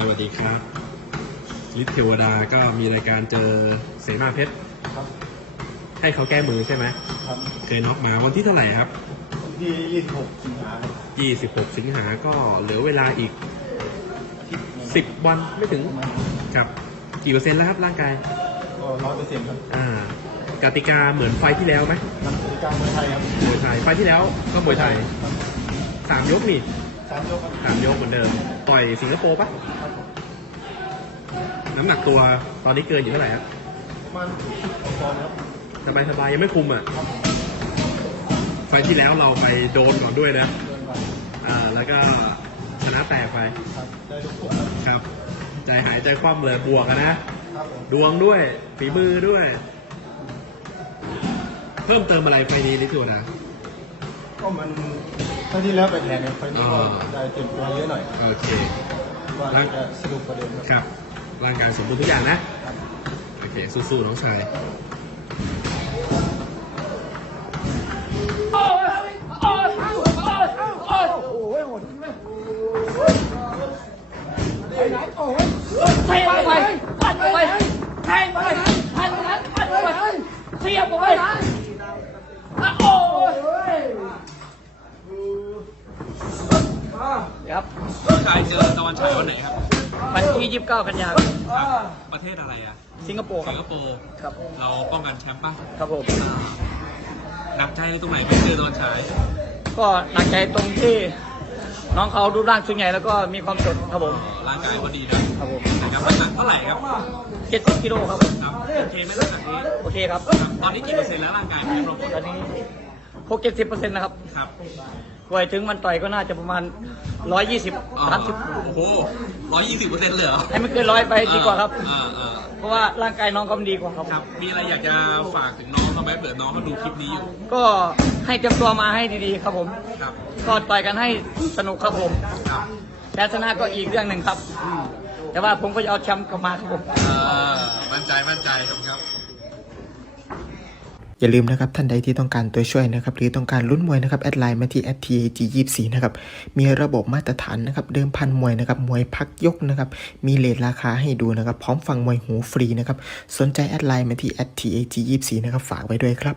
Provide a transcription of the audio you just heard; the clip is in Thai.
สวัสดีครับลิทเทวดาก็มีรายการเจอเสนาเพชรให้เขาแก้มือใช่ไหมเคยน็อกมาวันที่เท่าไหร่ครับยี่สิบหกสิงหายี่สิบหกสิงหาก็เหลือเวลาอีกสิบวันไม่ถึงครับกี่เปอร์เซ็นต์แล้วครับ ร่างกายร้อยเปอร์เซ็นต์ครับอ่า กติกาเหมือนไฟที่แล้วไหมกติกาเหมือนไทยครับมวยไทยไฟที่แล้วก็มวยไทยสามยกนี่สามยกเหมือนเดิมต่อยสิงคโปร์ปะน้ำหนักตัวตอนนี้เกินอยู่เท่าไหร่ครับมันพร้อมครับสบายสบายยังไม่คุมอ่ะไฟที่แล้วเราไปโดนก่อนด้วยนะอ่าแล้วก็ชนะแตกไปครับใจทุกคนใจหายใจคว่ำเลยบวกนะดวงด้วยฝีมือด้วย เพิ่มเติมอะไรไปนี้นิดตัวนะก็มันครั้งที่แล้วไปแทนเนี่ยครั้งนี้ก็ได้เต็มตัวเยอะหน่อย โอเค ว่าจะสรุปประเด็นครับร่างกายสมบูรณ์ทุกอย่างนะ โอเค สู้ๆน้องชายครับเคยเจอตะวันฉายวันไหนครับวันที่ยี่สิบเก้ากันยาประเทศอะไรอ่ะสิงคโปร์สิงคโปร์ครับเราป้องกันแชมป์ป่ะ ครับผมหนักใจในตรงไหนไม่เจอตะวันฉาย ก็หนักใจตรงที่น้องเขาดูร่างชุดใหญ่แล้วก็มีความสด ครับผม ร่างกายก็ดีนะครับผมนะครับหนักเท่าไหร่ครับเจ็ดสิบกิโลครับ โอเคไหมล่ะโอเคครับ ตอนนี้กี่เปอร์เซ็นต์แล้วร่างกายรตอนนี้กเเเจ็็ดสิบปอร์ซนต์นะครับ ครับกวยถึงมันต่อยก็น่าจะประมาณ120ร้อยยี่สิบโอ้โหร้อยยี่สิบเปอร์เซ็นต์เลยให้มันเกินร้อยไปดีกว่าครับเพราะว่าร่างกายน้องก็มดีกว่าครับ มีอะไรอยากจะฝากถึงน้องเขาไหมเผื่อน้องเขาดูคลิปนี้อยู่ก็ให้เตรียมตัวมาให้ดีๆ ครับผมครับก็ต่อยกันให้สนุกครับผมครับแต่ชนะก็อีกเรื่องหนึ่งครับ แต่ว่าผมก็จะเอาแชมป์กลับมาครับผมมั่นใจมั่นใจครับอย่าลืมนะครับท่านใดที่ต้องการตัวช่วยนะครับหรือต้องการลุ้นมวยนะครับแอดไลน์มาที่ tag 2 4นะครับมีระบบมาตรฐานนะครับเดิมพันมวยนะครับมวยพักยกนะครับมีเลทราคาให้ดูนะครับ พร้อมฟังมวยหูฟรีนะครับสนใจแอดไลน์มาที่ tag 2 4นะครับฝากไว้ด้วยครับ